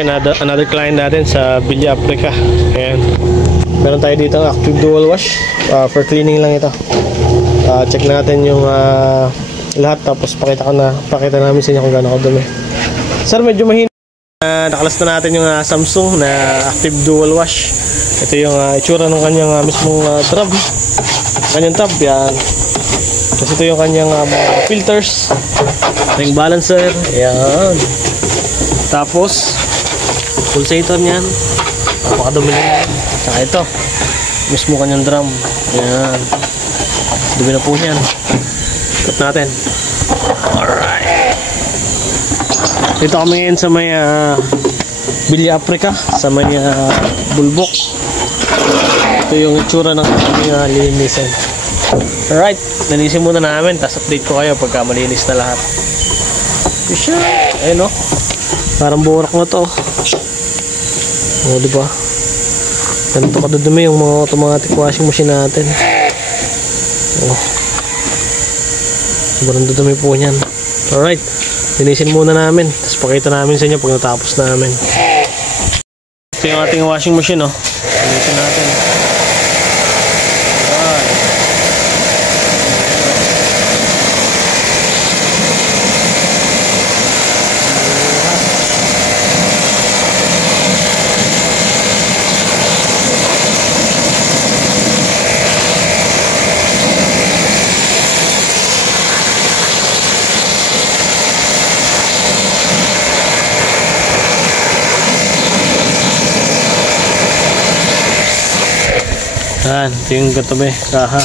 Another client natin sa Villa Africa. Ayan. Meron tayo dito active dual wash. For cleaning lang ito. Check natin yung lahat, tapos pakita namin sa inyo kung gaano kadumi. Sir, medyo mahina. Nakalas na natin yung Samsung na active dual wash. Ito yung itsura ng kanyang mismong tab. Kanyang tab, yan. Kasi ito yung kanyang mga filters, ring balancer, yan. Tapos pulsator niyan, napakadumi na. Saka ito mismo kanyang drum, yan. Dumi na po niyan. Ikot natin. Alright, dito kami ngayon sa may Villa Africa, sa may Bulbok. Ito yung itsura ng aming linisan. Alright, linisin muna namin, tapos update ko kayo pagka malinis na lahat. Ayun o, parang burak na to. O, diba? Ganito kadudumi yung mga automatic washing machine natin. O, sobrang dudumi po yan. Alright, linisin muna namin, tapos pakita namin sa inyo pag natapos namin. Ito yung ating washing machine, o. Linisin natin. Yan, ito yung katabi, kaha.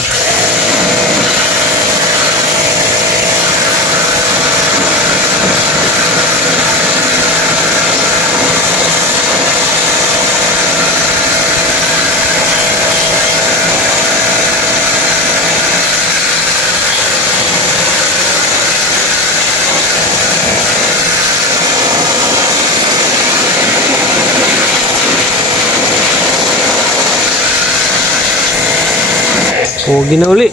Huwag na uli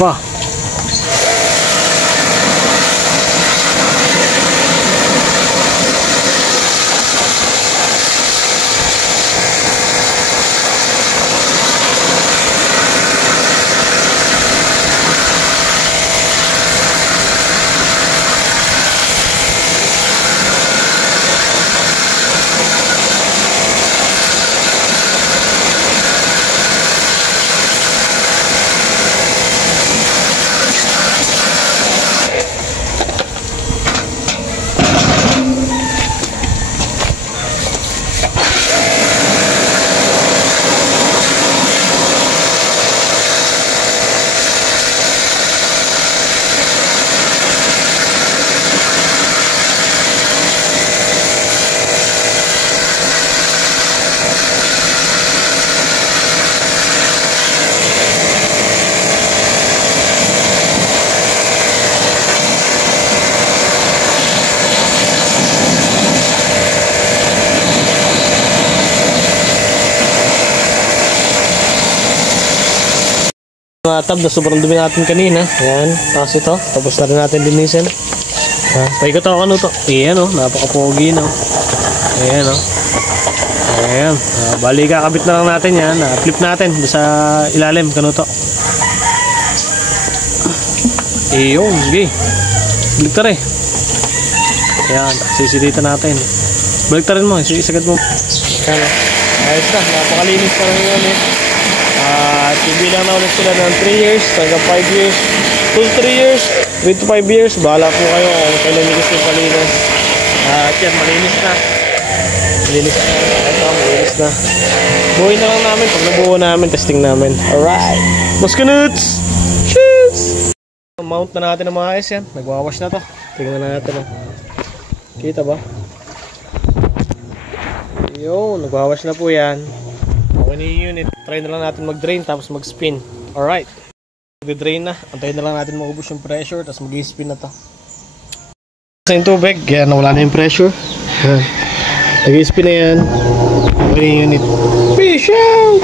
pa. Tab na sobrang dumi natin kanina. Ayan, tapos ito, tapos na rin natin linisin. Paikot ako ano to. Ayan o, napaka-pogi no. Ayan o. Ayan, bali kakabit na lang natin yan. Flip natin sa ilalim, kanuto. Ayun, sige. Baliktar eh. Ayan, sisilitan natin. Baliktarin mo, isagad mo. Ayan o. Ayos na, napakalinis na rin yun eh. Hindi lang na ulit sila ng 3 years hanggang 5 years, 2 to 3 years, 3 to 5 years. Bahala po kayo kung kailan nilinis yung palinis. Yan, malinis na. Malinis na. Ito, malinis na. Buuin na lang namin. Pag nabuo namin, testing namin. Alright, Boss Canuts! Cheers! Mount na natin ang mga ayos yan. Nagwawash na to. Tingnan na natin. Kita ba? Yun, nagwawash na po yan. Okay na yung unit. Try na lang natin mag-drain tapos mag-spin. Alright. Mag-drain na. Antayin na lang natin maubos yung pressure tapos mag-spin na to. Sa yung tubig, kaya nawala na yung pressure. Nag-spin na yan. Okay na yung unit. Peace out!